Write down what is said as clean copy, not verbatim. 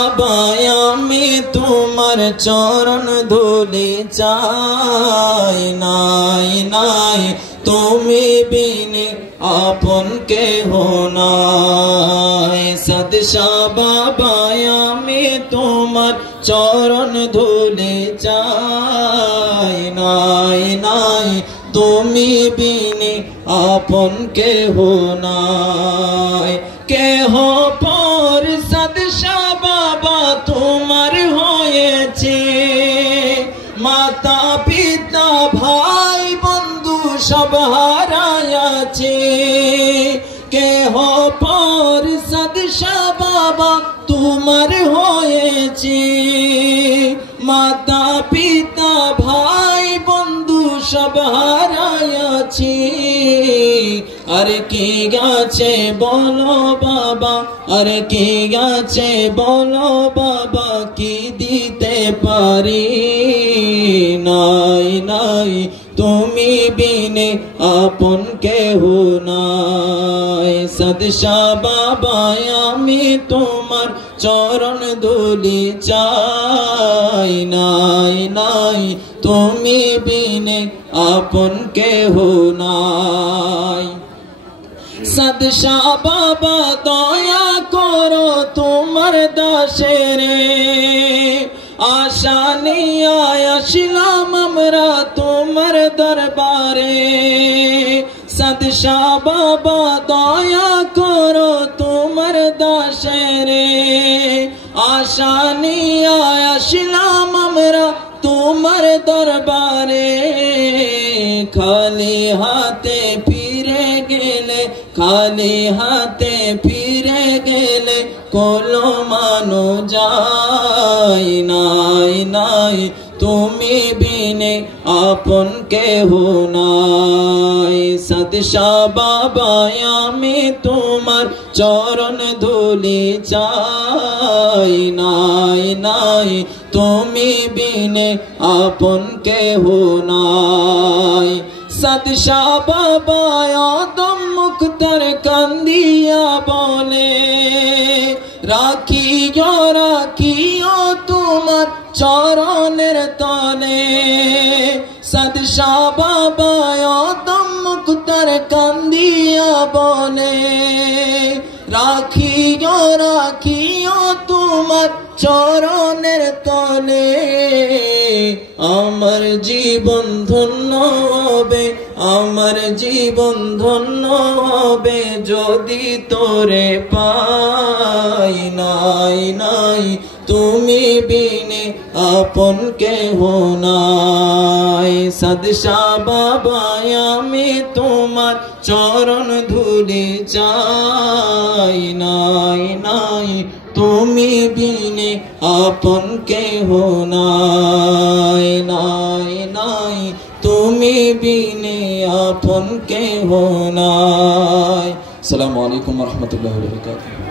বাবায় আমি তোমার চরণ ধুলি চাই, নাই নাই তুমি বিনে আপন কেহ নাই। সদশা বাবায় আমি তোমার চরণ ধুলি চাই, নাই নাই তুমি বিনে আপন কেহ নাই। কেহ পর সদশা বাবা তোমার হয়েছে, মাতা পিতা ভাই বন্ধু সব হারায়াছে। কেহ পর সদশা বাবা তোমার হয়েছে, মাতা পিতা ভাই বন্ধু সব হারায়াছে। আর কি গাছে বলো বাবা, আর কি গাছে বলো বাবা, কি দিতে পারি, নাই নাই তুমি বিনে আপন কেহ নাই। সদশা বাবা আমি তোমার চরণ ধুলি চাই, নাই নাই তুমি বিনে আপন কেহ নাই। সদশা বাবা দয়া করো তোমার দাসের, আশা নিয়ে আসলাম আমরা তোমার দরবারে। সদশা বাবা দয়া করো তোমার দাসের, আশা নিয়ে আসলাম আমরা তোমার দরবারে। খালি হাতে ফিরে গেলে, খালি হাতে ফিরে গেলে কোনো মানো যায়, নাই নাই তুমি বিনে আপন কেহ নাই। সদশা বাবা আমি তোমার চরণ ধুলি চাই, নাই নাই তুমি বিনে আপন কেহ নাই। সদশা বাবা আদম মুক্তার কান্দিয়া বলে, রাখিও রাখিও তোমার চরণের তলে। সদশা বাবা আদম মুক্তার কান্দিয়া বলে, রাখিও রাখিও তোমার চরণের তলে। আমার জীবন ধন্য হবে, আমার জীবন ধন্য হবে যদি তোরে পাই, নাই নাই তুমি বিনে আপন কেহ নাই। সদশা বাবা আমি তোমার চরণ ধুলি চাই, নাই নাই তুমি বিনে আপন কেহ নাই, নাই নাই তুমি বিনে আপন কেহ নাই। আসসালামু আলাইকুম ওয়া রাহমাতুল্লাহি ওয়া বারাকাতুহু।